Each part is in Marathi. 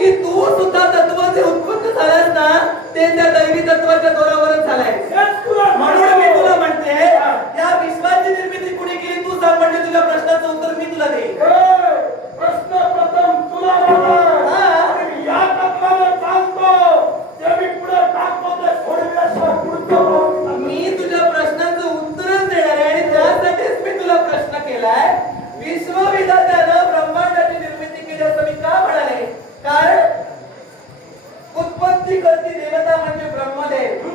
की तू सुद्धा तत्वाचे उत्पन्न झालास ना ते त्या दैवी तत्वाच्या जोरावरच झालाय. म्हणून मी तुला म्हणते या विश्वाची निर्मिती कुणी केली तू सांग, म्हणजे तुझ्या प्रश्नाचं उत्तर मी तुला देईन. प्रश्न प्रथम तुला आणि या तत्वाला चालतो ते मी पुढे टाकतो ते सोडल्याशिवाय पुढचं मी तुझ्या प्रश्नाचं उत्तरच देणार आहे आणि त्यासाठीच मी तुला प्रश्न केलाय. विश्वविधात्यानं ब्रह्मांडाची निर्मिती केली असं मी का म्हणाले? कारण उत्पत्ती करती देवता म्हणजे ब्रह्मदेव.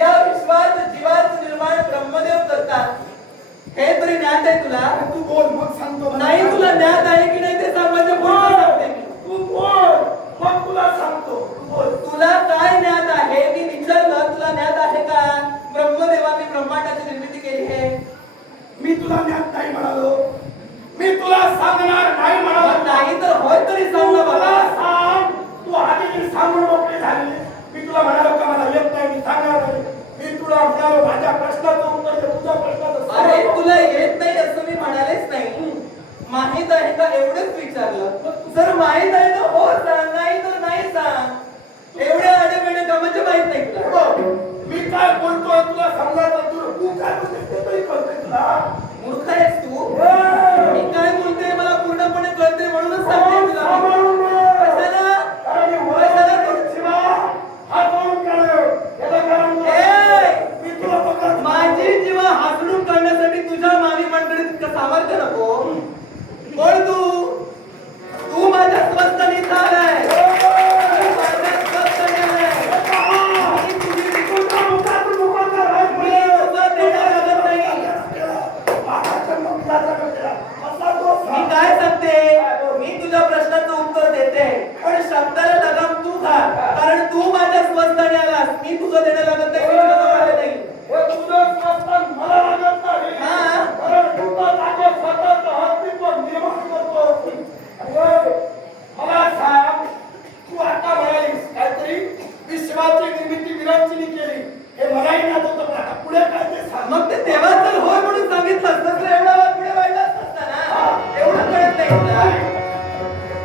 या विश्वात जीवाचं निर्माण ब्रह्मदेव करतात. हे तरी ज्ञात आहे तुला? तू बोल मग सांगतो. नाही तुला ज्ञात आहे की नाही ते सांग, म्हणजे बोल सांगते मी. तू बोल मग तुला सांगतो. तू बोल. तुला काय ज्ञात आहे? मी विचारलं तुला ज्ञात आहे का ब्रह्मदेवाने ब्रह्मांडाची निर्मिती केली आहे? मी तुला ज्ञात नाही म्हणालो, मी तुला सांगणार नाही म्हणालो. नाही तर होय तरी सांग ना मला बाबा. सांग. तू आधी सांगून मोकळी झाली. मी तुला म्हणालो का मला येत नाही, मी सांगणार नाही. मी तुला म्हणालो माझ्या प्रश्नाचं उत्तर दे, तुझ्या प्रश्नाचं. अरे तुला येत नाही असं मी म्हणालेच नाही. माहित आहे का एवढंच विचारलं. जर माहित आहे तर हो सांग, नाही तर नाही सांग. एवढ्या आडेवेळे कामाचे माहित नाही तुला. मी काय बोलतोय तुला समजायचं, तू काय बोलतोय ते तरी कळतंय तुला. मूर्ख आहेस तू. मी काय बोलते मला पूर्णपणे कळते म्हणूनच सांगते तुला. कशाला? कशाला तू? माझी जीवा हासडून काढण्यासाठी तुझ्या मागे मंडळीत इतकं सामर्थ्य नको. कोण तू माझ्या स्वस्तानी आलाय. माझ्या स्वस्तानी आलाय. मी तुझी मी तुझं देणं लागत नाही. मी काय सांगते? मी तुझ्या प्रश्नाचं उत्तर देते पण शब्दाला लगाम तू घा. कारण तू माझ्या स्वस्तानी आलास. मी तुझं देणं लागत नाही. मी तुला जवळ नाही. तुझं स्वस्तान मला लागत नाही. हा. कारण तुझं माझं स्वतःचं अस्तित्व निर्माण करतो. मला सांग, तू आता म्हणालीस काहीतरी विश्वाची निर्मिती विरांचीने केली. हे मलाही ज्ञात होतं, आता पुढे काय ते सांग. मग ते तेव्हा तर होय म्हणून सांगितलं तर एवढा वाद पुढे वाढला असता ना. एवढं कळत नाही तुला.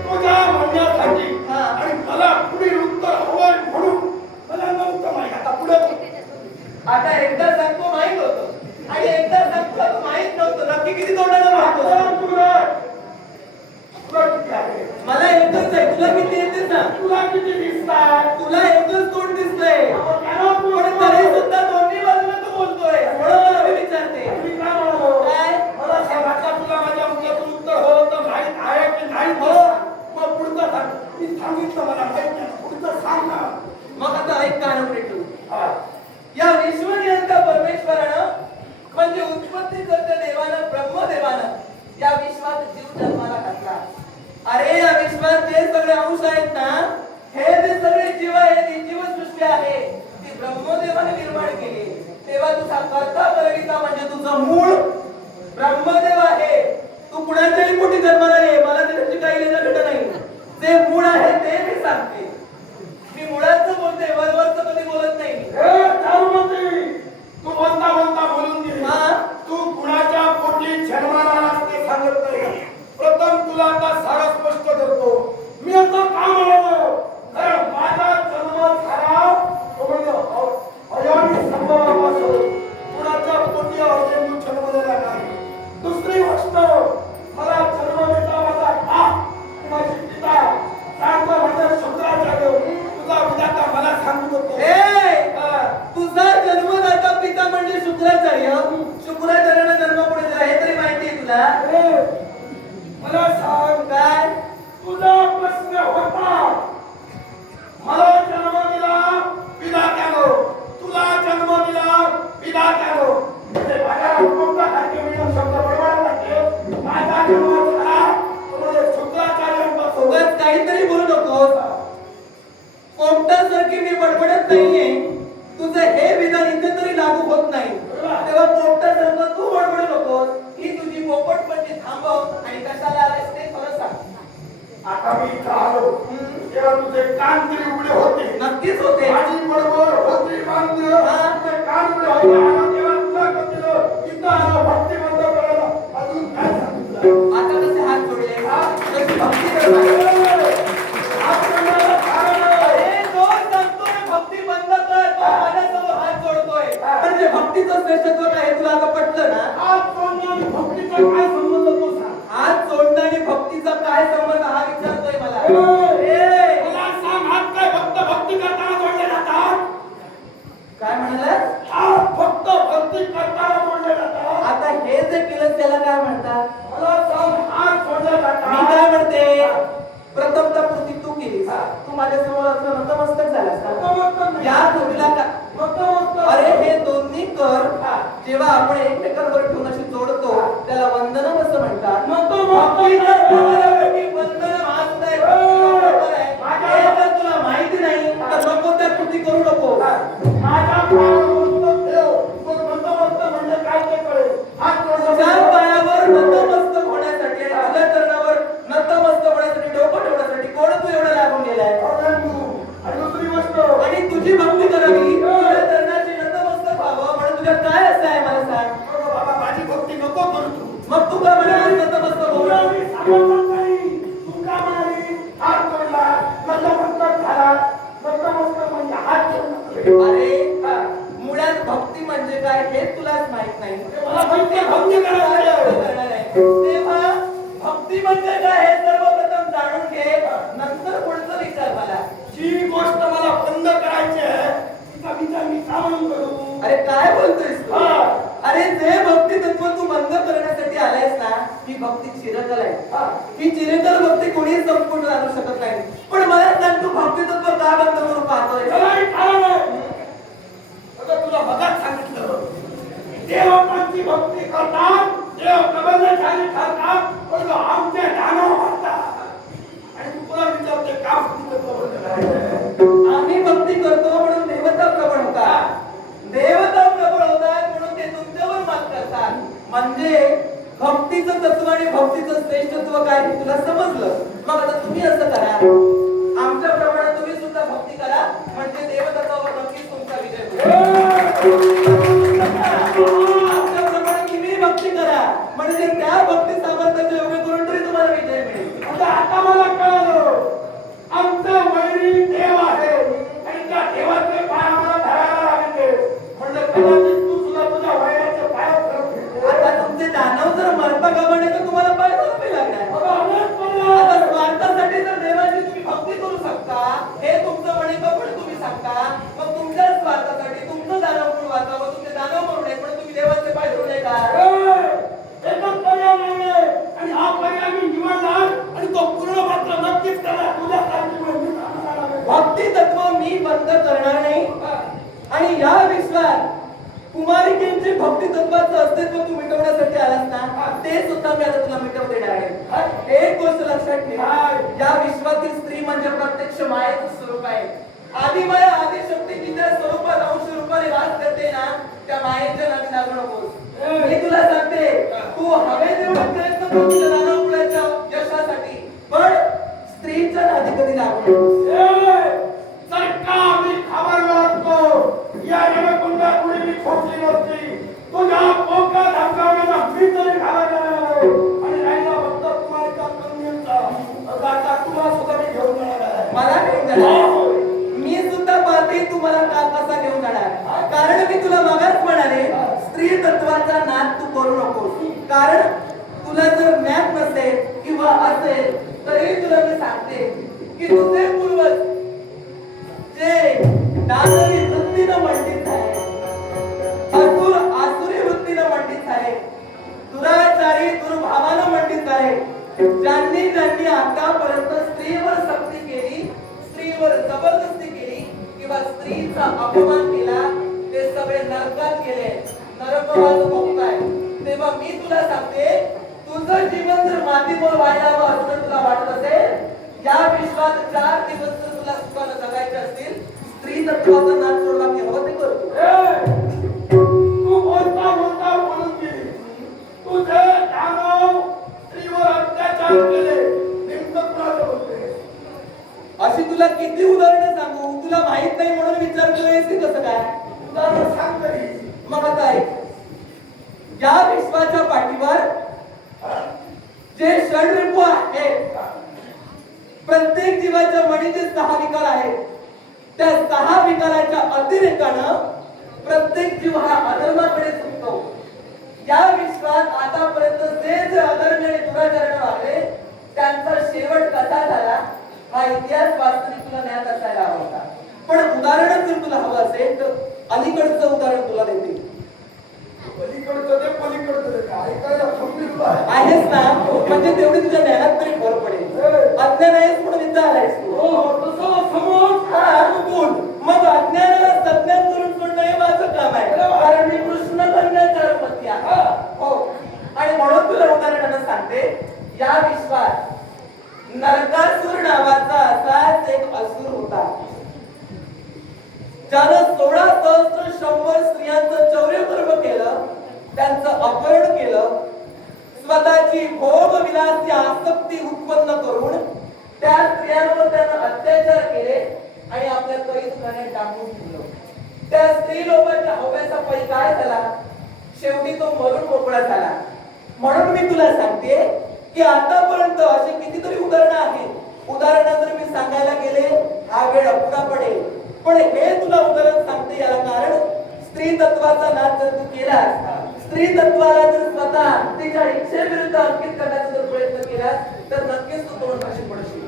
तुझ्या म्हणण्यासाठी हा. आणि मला पुढील उत्तर हवंय म्हणून मला नव्हतं माहिती. आता पुढे आता एकदा सांगतो माहित होतं आणि एकदा सांगतो माहित नव्हतं. नक्की किती तोंडाला मारतो? मला एकच आहे. तुला किती येते सांग? तुला किती दिसतात? तुला एकच तोंड दिसतंय पण तरी सुद्धा दोन्ही बाजूला तू बोलतोय. म्हणून मला मी विचारते मी काय म्हणालो? काय? मला सांग, आता तुला माझ्या उत्तराचं उत्तर हो तर माहित आहे की नाही? हो. मग पुढचं सांग. मी सांगितलं मला माहित नाही, पुढचं सांग ना. मग आता ऐक कानाकडे ठेवू. हा. या विश्वनियंता परमेश्वरानं म्हणजे उत्पत्ती करते देवानं ब्रह्मदेवानं या विश्वात जीव जन्माला घातला. अरे या विश्वात जे सगळे अंश आहेत ना, हे जे सगळे जीव आहेत, ही जीवसृष्टी आहे ती ब्रह्मदेवाने निर्माण केली. तेव्हा तुझा कर्ता करविता म्हणजे तुझं मूळ ब्रह्मदेव आहे. तू कुणाच्याही पोटी जन्माला ये, मला त्याची काही लेणं देणं नाही. जे मूळ आहे ते मी सांगते. मी मुळाचं बोलते, वरवरचं कधी बोलत नाही. हे चारुमती, तू बोलता बोलता बोलून गेली. हा? तू कुणाच्या पोटी जन्माला आलास ते सांगत नाही. प्रथम तुला आता सारा स्पष्ट करतो. मी आता का म्हणालो? कारण माझा जन्म झाला तो म्हणजे अयानी संभवापासून कुणाच्या पोटी अर्जुन जन्मलेला नाही. दुसरी गोष्ट, मला जन्म देता माझा बाप, माझी पिता सांगतो म्हणजे शुक्राचार्य, तुझा विधाता मला सांगू नको. तुझा जन्मदाता पिता म्हणजे शुक्राचार्य. शुक्राचार्यानं जन्म कोणी दिला हे तरी माहिती आहे तुला? मला सांग, काय? तुझा प्रश्न होता मला जन्म दिला विधात्यानं, तुला जन्म दिला विधात्यानं. ते बाजारात कोणता खाद्य मिळून शब्द बरोबर लागते. माझा जन्म झाला म्हणजे शुक्राचार्यांपासून. उगाच काहीतरी बोलू नकोस. पोपटासारखी मी बडबडत नाहीये. तुझं हे विधान इथे तरी लागू होत नाही. तेव्हा पोपटासारखं तू बडबडू नकोस. ही तुझी पोपटपणची थांबव आणि कशाला आलास ते खरं सांग. आता मी इथं आलो तेव्हा तुझे कान तरी उघडे होते. नक्कीच होते. माझी बरोबर होती बंद. तुझे कान उघडे होते. तेव्हा तुला कळलं इथं आलो भक्ती बंद करायला. अजून काय सांगितलं? आता कसे हात जोडले? कशी भक्ती करणार? सामान करू. अरे काय बोलतोयस तू? हा. अरे जे भक्ती तत्व तू बंद करण्यासाठी आलायस ना, ही भक्ती चिरंतन आहे. हा. ही चिरंतन भक्ती कोणीही संपूर्ण आणू शकत नाही. पण मला सांग, तू भक्ती तत्व का बंद करून पाहतोय? त्यालाही कारण आहे. आता तुला मगाच सांगितलं, देवतांची भक्ती करतात, देव प्रबंधशाली ठरतात, पण आमच्या ध्यानावर बसतात. आणि तू तुला विचारते का भक्ती करतो? आम्ही भक्ती करतो म्हणून देवता प्रबळ होतात. देवता प्रबळ होतात म्हणून ते तुमच्यावर मात करतात. म्हणजे भक्तीचं तत्व आणि भक्तीचं श्रेष्ठत्व काय हे तुला समजलं. मग आता तुम्ही असं करा, आमच्या प्रमाणे तुम्ही सुद्धा भक्ती करा, म्हणजे देवदत्तावर नक्कीच तुमचा विजय होईल. आमच्या प्रमाणे तुम्ही भक्ती करा, म्हणजे त्या भक्ती सामर्थ्याचे योग्य करून तरी तुम्हाला विजय मिळेल. आता मला कळलं, आमचा वैरी देव आहे आणि त्या देवाचे पाय आम्हाला धरायला लागले. म्हणलं कदाचित तू सुद्धा तुझ्या वैराचे पाय धरून आता तुमचे दानव जर मरता कामा नये तर तुम्हाला पाय धरावे लागणार. आता स्वार्थासाठी जर देवाची तुम्ही भक्ती करू शकता, हे तुमचं म्हणे का पण तुम्ही सांगता, मग तुमच्या स्वार्थासाठी तुमचं दानव म्हणून वाचावं, तुमचे दानव म्हणून नये, पण तुम्ही देवाचे पाय धरू नये का? एकच पर्याय नाहीये आणि हा पर्याय मी निवडला आणि तो पूर्ण मात्र नक्कीच करा. तुझ्यासारखी मुलगी सांगणार आहे. भक्ती तत्व मी बंद करणार नाही. आणि या विश्वात कुमारिकेंचे भक्ती तत्वाचं अस्तित्व तू मिटवण्यासाठी आलास ना, ते सुद्धा मी आता तुला मिटवून देणार आहे. एक गोष्ट लक्षात ठेव, या विश्वातील स्त्री म्हणजे प्रत्यक्ष मायेचं स्वरूप आहे. आदिमाया आदिशक्ती जिच्या स्वरूपात अंश रूपाने वास करते ना, त्या मायेच्या नादी लागू नकोस. मी तुला सांगते, तू हवे तेवढे प्रयत्न कर तुझ्या दानव कुळाच्या यशासाठी, पण स्त्रीच्या नादी कधी लागू नकोस. जर का आम्ही खबर असतो, या रेवकुंडा कुणी मी खोटली नसती. तुझ्या पोका धमकावण्याचा मी तरी घालायला नाही. आणि राहिला फक्त कुमारिका कन्यांचा, आता तुला सुद्धा मी घेऊन जाणार आहे. मला घेऊन जाणार? मी सुद्धा पाहते तू मला का कसा घेऊन जाणार. कारण मी तुला मगाच म्हणाले, स्त्री तत्वाचा नाद तू करू नकोस. कारण तुला जर ज्ञान नसेल किंवा असेल तरी तुला मी सांगते की तुझे पूर्वज जे दानवी वृत्तीनं मंडित आहे, आसुरी वृत्तीनं मंडित आहे, दुराचारी दुर्भावानं मंडित आहे, ज्यांनी आतापर्यंत स्त्रीवर सक्ती केली, स्त्रीवर जबरदस्ती केली किंवा स्त्रीचा अपमान केला, ते सगळे नरकात गेले, नरकवास भोगताय. तेव्हा मी तुला सांगते, तुझं जीवन जर मातीमोल व्हायला हवं असं तुला वाटत असेल, या विश्वात 4 दिवस जर तुला सुखानं जगायचे असतील, स्त्री तत्वाचा नाद सोडला की हवं ते करतो. तू बोलता बोलता बोलून गेली. तुझे दानव स्त्रीवर अत्याचार केले, नेमकं कुणाला बोलते? अशी तुला किती उदाहरणं सांगू, तुला माहित नाही म्हणून विचारतोयस की कसं काय? उदाहरण सांग तरी. मग आता ऐक, या विश्वाच्या पाठीवर जे षड्रिपू आहेत, प्रत्येक जीवाच्या मणीचे 6 विकार आहेत. त्या 6 विकाराच्या अतिरेकानं प्रत्येक जीव हा अधर्माकडे झुकतो. या विश्वात आतापर्यंत जे अधर्मी आणि दुराचाराने वागले, त्यांचा शेवट कसा झाला हा इतिहास वास्तविक तुला ज्ञात असायला हवा होता. पण उदाहरण जर तुला हवं असेल तर अलीकडचं उदाहरण तुला देते. पलीकडचं ते पलीकडचं ते काय ऐकायला खंबीर आहे. आहेस ना, म्हणजे तेवढी तुझ्या ज्ञानात तरी भर पडेल. अज्ञान आहेस म्हणून इथं आलायस तू. तसं समज. हा, तू बोल. मग अज्ञानाला सज्ञान करून सोडणं हे माझं काम आहे, कारण मी कृष्ण कन्याचा पती आहे. हो, आणि म्हणून तुला उदाहरणानं सांगते, या विश्वात नरकासुर नावाचा असाच एक असुर होता, ज्यानं 16,100 स्त्रियांचं चौर्यकर्म केलं, त्यांचं अपहरण केलं, स्वतःची भोग विलासी आसक्ती उत्पन्न करून त्या स्त्रियांवर त्यानं अत्याचार केले आणि आपल्या कैदखान्यात टाकून ठेवलं. त्या स्त्री लोकांच्या हव्याचा पै काय झाला? शेवटी तो मरून मोकळा झाला. म्हणून मी तुला सांगते की आतापर्यंत अशी कितीतरी उदाहरणं आहेत. उदाहरणं जर मी सांगायला गेले हा वेळ अपुरा पडेल, पण हे तुला उदाहरण सांगते याला कारण स्त्री तत्वाचा नाद जर तू केलास, स्त्री तत्वाला जर स्वतः तिच्या इच्छेविरुद्ध अंकित करण्याचा जर प्रयत्न केलास तर नक्कीच तू तोंड कशी पडशील.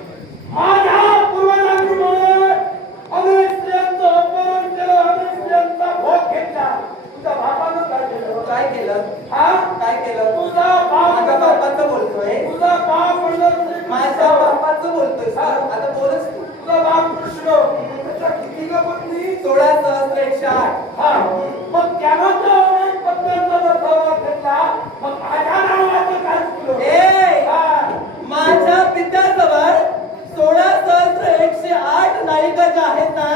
माझ्या पूर्वजांप्रमाणे अनेक स्त्रियांचं अपहरण केलं, अनेक स्त्रियांचा तू? आता बोलच तू. तुझा बाप कृष्ण त्याच्या किती ग पत्नी 16,108. हा मग त्यानं जर एक पत्न्यांचा जर सहवास घेतला मग माझ्या नावाचं काय तुला ए माझ्या पित्याजवळ 16,108 नायिका ज्या आहेत ना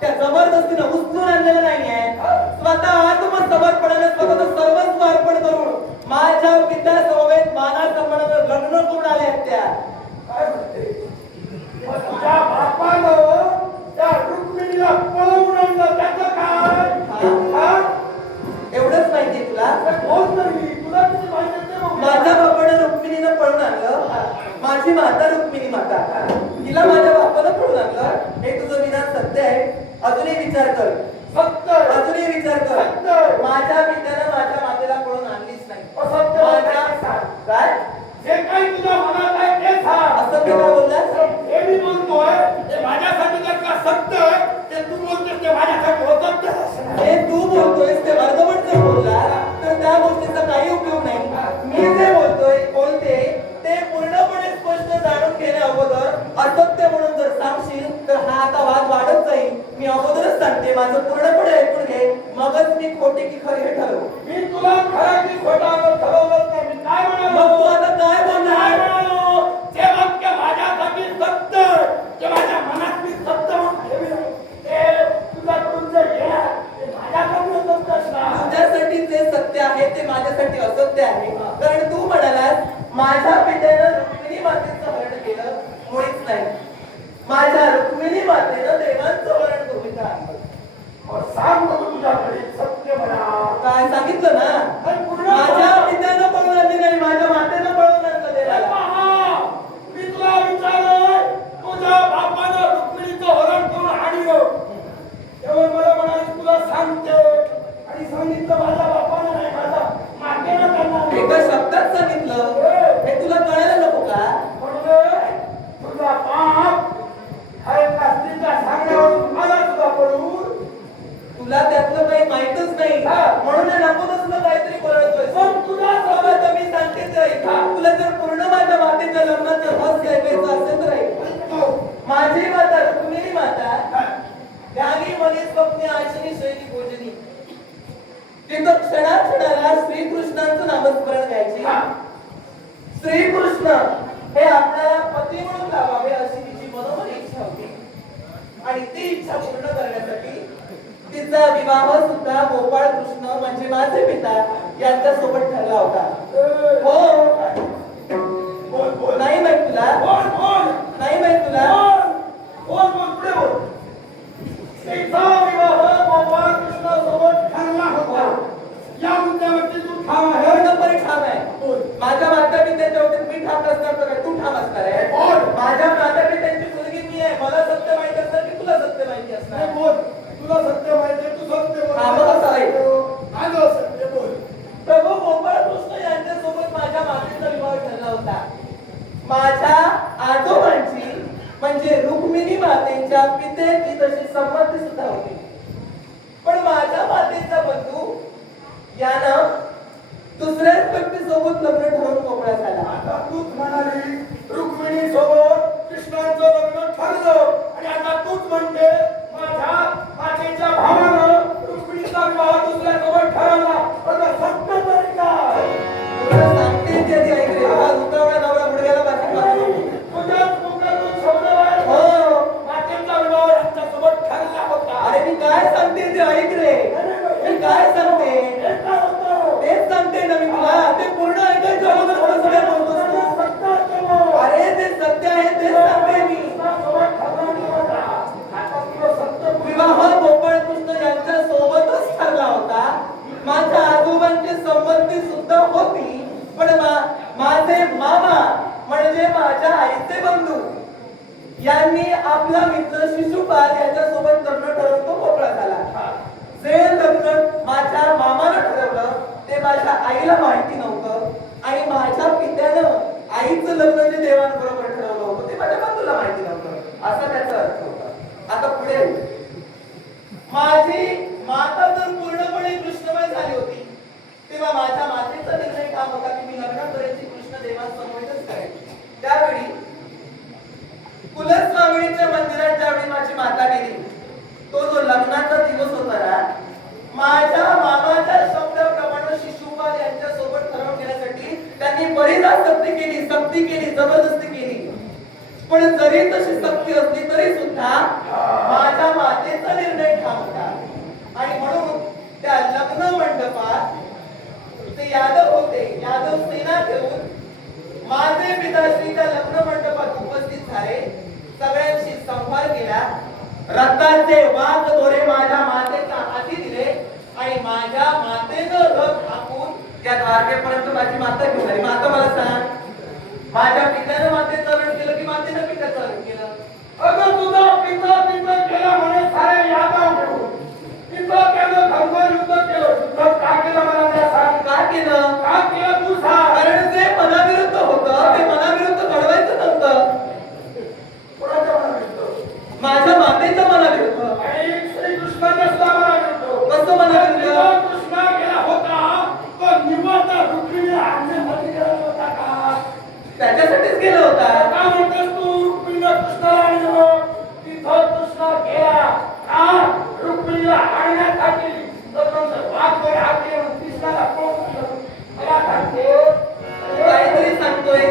त्या जबरदस्तीनं उचलून आणलेल्या नाहीये. स्वतः आत्मसमर्पणाने स्वतःचं सर्वस्व अर्पण करून माझ्या पित्या समवेत मानासन्मानानं लग्न करून आल्या आहेत त्या. काय म्हणते मग तुझ्या बापानं त्या रुक्मिणीला पळवून आणलं त्याचं काय हा? एवढंच माहितीये तुला? बोल तर मी तुला किती माहिती आहे ते बघ. माझ्या बापानं रुक्मिणीनं पळून आणलं. माझी माता रुक्मिणी माता तिला माझ्या बापानं पळून आणलं. हे तुझं विधान सत्य आहे. अजूनही विचार कर. सत्य अजूनही विचार कर. सत्य. माझ्या पित्यानं माझ्या मातेला पळून आणलीच नाही. असत्य माझ्या काय जे काही तुझ्या मनात आहे ते सांग. असं मी काय बोललास? हे मी बोलतोय ते माझ्यासाठी जर का सत्य आहे ते तू बोलतोस ते माझ्यासाठी असत्य आहे. हे तू बोलतोयस ते अर्धवट जर बोलला तर त्या गोष्टीचा काही उपयोग नाही. मी जे बोलते ते पूर्णपणे स्पष्ट जाणून घेण्या अगोदर असत्य म्हणून जर सांगशील तर हा आता वाद वाढत जाईल. मी अगोदरच सांगते माझं पूर्णपणे ऐकून घे मगच मी खोटे की खरे हे ठरवू. मी तुला खरा की खोटा ठरवलंच नाही. मी काय मग तू म्हणालो आता काय काय बोलणार? म्हणालो ते वाक्य माझ्यासाठी सत्य ते माझ्या मनात मी सत्य म्हणतो. ते तुझ्याकडून जे येणार ते माझ्याकडून सत्य असणार. तुझ्यासाठी जे सत्य आहे ते माझ्यासाठी असत्य आहे. कारण तू म्हणालास माझ्या पित्यानं रुक्मिणी मातेचं हरण केलं. मुळीच नाही. माझ्या रुक्मिणी मातेनं देवांचं हरण करून आणलं. मग सांग बघू तुझ्याकडे सत्य म्हणा. काय सांगितलं ना? पण पूर्ण माझ्या पित्यानं पळून आणली नाही माझ्या मातेनं पळून आणलं अरे देवाला. पहा, मी तुला विचारलंय तुझ्या बापानं रुक्मिणीचं हरण करून आणलं. तेव्हा मला म्हणाले तुला सांगते आणि सांगितलं माझ्या बापानं नाही माझ्या मातेनं त्यांना एका शब्दात सांगितलं हे तुला कळायला नको का? म्हणलं तुझा बाप हा एका स्त्रीच्या सांगण्यावरून आला तुझा पळून. तुला त्यातलं काही माहितच नाही म्हणून हे नको तसलं काहीतरी बोलतोय. पण तुझा आता मी सांगते ते ऐक. तुला जर पूर्ण माझ्या मातेच्या लग्नाचं रहस्य ऐकायचं असेल तर ऐक. माझी माता रुक्मिणी माता ध्यानी मनी स्वप्ने आशनी शैली भोजनी तिथं क्षणाक्षणाला श्रीकृष्णांचं नामस्मरण घ्यायची. श्रीकृष्ण हे आपल्याला पती म्हणून लावावे अशी तिची मनोमन इच्छा होती. आणि ती इच्छा पूर्ण करण्यासाठी तिचा विवाह सुद्धा गोपाळ कृष्ण म्हणजे माझे पिता यांच्या सोबत ठरला होता. हो बोल बोल नाही माहित तुला? बोल बोल नाही माहित तुला? बोल बोल पुढे बोल. तिचा विवाह गोपाळ कृष्णासोबत ठरला होता. या मुद्द्यावरती तू ठाम आहे. दोन नंबरी ठाम आहे. बोल. माझ्या माता पित्याच्या बाबतीत मी ठाम नसणार तर काय तू ठाम असणार आहे? बोल. माझ्या माता पित्यांची मुलगी मी आहे. मला सत्य माहिती असणार की तुला सत्य माहिती नाही असणार? बोल. तुला सत्य माहिती आहे, तू सत्य बोल. हा, मग असं आहे. माझं सत्य बोल. प्रभू गोपाळ कृष्ण यांच्यासोबत माझ्या मातेचा विवाह ठरला होता. माझ्या आजोबांची म्हणजे रुक्मिणी मातेच्या पितेची तशी संमती सुद्धा होती. पण माझ्या मातेचा बंधू यानं दुसऱ्याच व्यक्ती सोबत लग्न ठरवून मोकळा झाला. आता तूच म्हणाली रुक्मिणी सोबत कृष्णाचं लग्न ठरलं आणि आता तूच म्हणते माझ्या मातेच्या भावानं रुक्मिणीचा विवाह दुसऱ्यासोबत ठरवला. आता सत्य तरी काय? तुला सांगते ते आधी ऐक रे. हा उतावळा नवरा गुडघ्याला बांधून बसला. तुझ्याच मुखातून शब्द बाहेर हो. मातेचा विवाह यांच्यासोबत ठरला होता. अरे मी काय सांगते ते ऐक रे. मी काय सांगते हे काय होतं? तेच सांगते ना मी तुला. ते पूर्ण ऐकायचं अगोदर कसं काय बोलतोस तू? सत्य असतं मग. अरे ते सत्य आहे तेच सांगते मी. कृष्णासोबत ठरला होता. आता तुला सत्य विवाह गोपाळ कृष्ण यांच्या सोबतच ठरला होता. माझ्या आजोबांची संमती सुद्धा होती. पण माझे मामा म्हणजे माझ्या आईचे बंधू यांनी आपला मित्र शिशुपाल याच्यासोबत लग्न ठरवून तो मोकळा झाला. जे लग्न माझ्या मामानं ठरवलं ते माझ्या आईला माहिती नव्हतं आणि माझ्या पित्यानं आईचं लग्न जे देवांबरोबर ठरवलं होतं ते माझ्या बंधूला माहिती नव्हतं. असा त्याचा अर्थ होता. आता पुढे माझी माता जर पूर्णपणे कृष्णमय झाली होती तेव्हा माझ्या मातेचा निर्णय ठाम होता की मी लग्न करायची कृष्ण देवांसमोरच करेन. त्यावेळी कुल जबरदस्ती केली, पण जरी तशी सक्ती असली तरी सुद्धा माझ्या मातेचा निर्णय ठाम होता. आणि म्हणून त्या लग्न मंडपात ते यादव होते, यादव सेना ठेवून माझे पिताश्री त्या लग्न मंडपात उपस्थित झाले. सगळ्यांशी संवाद केला. रथाचे वाघ दोरे माझ्या मातेच्या हाती दिले आणि माझ्या मातेनं रथ हाकून त्या द्वारकेपर्यंत माझी माता घेऊन आली. माता मला सांग, माझ्या पित्यानं मातेचं रण केलं की मातेनं पित्याचं रण केलं? अगं तुझा पिता केला म्हणे सारे यादव घेऊन. पिता त्यानं घनघोर युद्ध केलं. युद्ध का केलं मला त्या सांग. का केलं? का केलं तू सांग. कारण जे मनाविरुद्ध होतं ते मनाविरुद्ध घडवायचं नव्हतं. कोणाच्या मनाविरुद्ध? माझ्या मातेच्या मनाविरुद्ध. आणि श्रीकृष्णाच्या सुद्धा मनाविरुद्ध. कसं मनाविरुद्ध? कृष्णा गेला होता तो निवांत रुक्मिणीला आणण्यासाठी गेला होता का? त्याच्यासाठीच गेला होता. का म्हणतेस तू रुक्मिणीला कृष्णाला आणलं? तिथं कृष्णा गेला का रुक्मिणीला आणण्यासाठी? तर नंतर वाघ हाती कृष्णाला पळवून मला सांगते काहीतरी सांगतोय.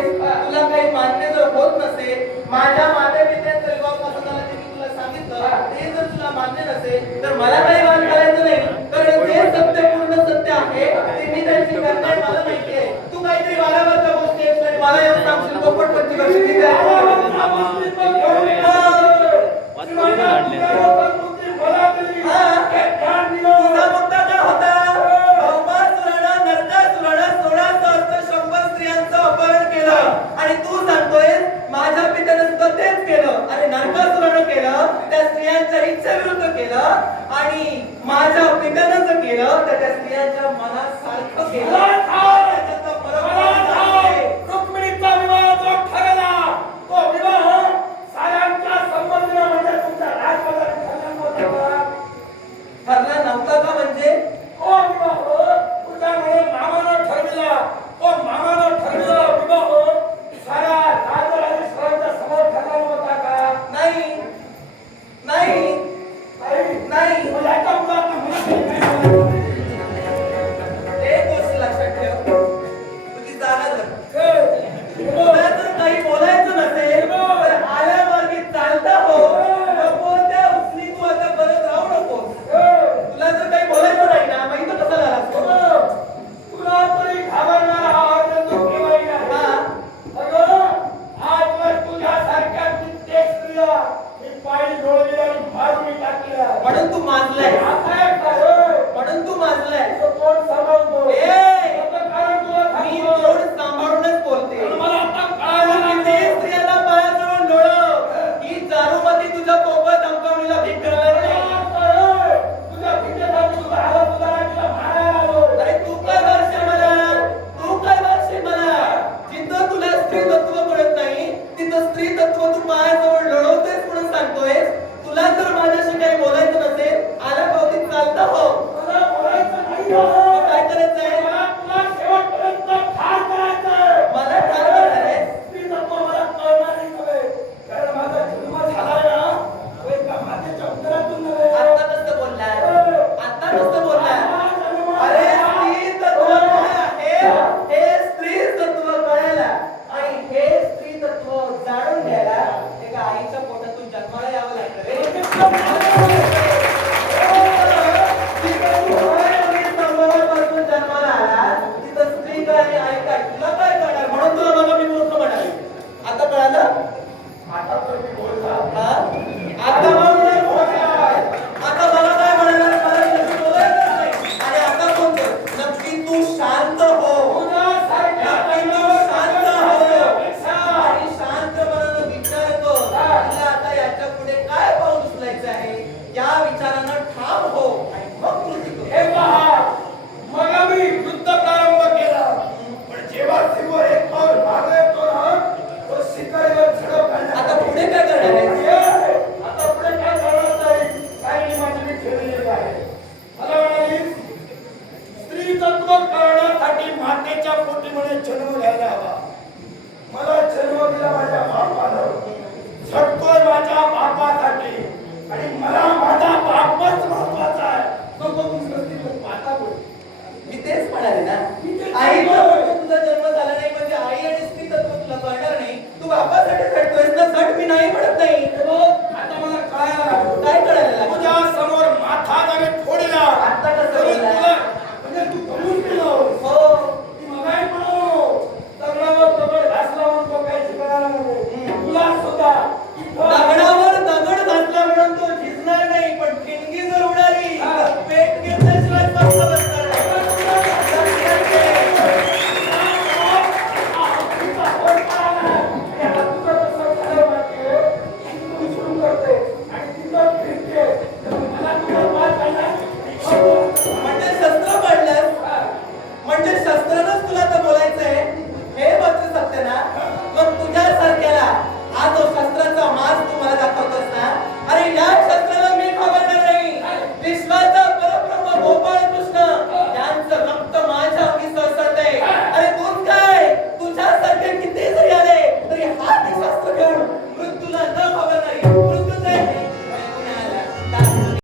तुला काही मान्य जर होत नसेल, माझ्या माता पित्यांचा विवाह कसा झाला ते मी तुला सांगितलं, ते जर तुला मान्य नसेल तर मला काही वाद करायचं नाही. कारण जे सत्य पूर्ण सत्य आहे ते मी त्यांची करणार मला माहिती आहे. तू काहीतरी वादावरच्या गोष्टी आहेत आणि मला येऊन सांगशील पोपट पंची करशील. तुझा मुद्दा काय होता? भौमासुरानं, नरकासुरानं 16 सहस्त्र 100 स्त्रियांचं अपहरण केलं आणि तू सांगतोय माझ्या पित्यानं सुद्धा तेच केलं. अरे नरकासुरानं केलं, त्या स्त्रियांच्या इच्छेविरुद्ध केलं आणि माझ्या पित्यानं जर केलं तर त्या स्त्रियांच्या मनासारखं केलं. त्याच्यात फरक आहे. रुक्मिणीचा विवाह जो ठरला तो विवाह साऱ्यांच्या संबंधीला म्हणजे तुमच्या राजपदाने ठरला नव्हता. ठरला नव्हता का म्हणजे? तो विवाह तुझ्यामुळे मामानं ठरविला. तो मामानं ठरविला विवाह साऱ्या राजराजेश्वरांच्या समोर ठरला नव्हता का? नाही नाही नाही. मग याच्या मुलात मला काही नाही बोलायचं. एक गोष्ट लक्षात ठेव, तुझी जागा धर. तुला जर काही बोलायचं नसेल तर आल्या मार्गे चालता हो. नको त्या उचली तू आता परत राहू नकोस. तुला जर काही बोलायचं नाही ना मग इथं कसं झालास? तुला तरी घाबरणारा हा अर्जुन जो केव्हाही आहे. हा. अगं, आजवर तुझ्यासारख्या कित्येक स्त्रिया मी पायी डोळली आणि मारून टाकल्या. म्हणून तू माजलाय. आता एक काय? म्हणून तू माजलाय. तो कोण सांभाळतो? ए! आता कारण तुला मी सांगतो. तोंड सांभाळूनच बोलते. पण मला आता कळायला किती लागले. स्त्रियांना पायाजवळ लोळव. ही जारूमती तुझ्या पोपट धमकावणीला भीक करणार नाही. तुझ्या पितेसाठी तुझा हात सुधारायला मारायला आलो. अरे तू काय वारशील मला? तू काय वारशील मला? जिथं तुला स्त्री तत्व कळत नाही तिथं स्त्री तत्व तू पायाजवळ लढवतेस म्हणून सांगतोयस. तुला जर माझ्याशी काही बोलायचं नसेल आल्या पावतीत चालता हो. मला बोलायचं नाही. मग काय करायचंय? मला तुला शेवटपर्यंत ठार करायचंय. मला ठार करणार आहेस? स्त्री तत्व मला कळणारही नव्हे. कारण माझा जन्म झालाय ना तो एका मातेच्या उदरातून नव्हे. आता कसं बोललाय? आता कसं बोललाय? अरे स्त्री तत्व काय आहे? हे स्त्री तत्व कळायला आणि हे स्त्री तत्व जाणून घ्यायला एका आईच्या पोटातून जन्माला यावं लागतं रे.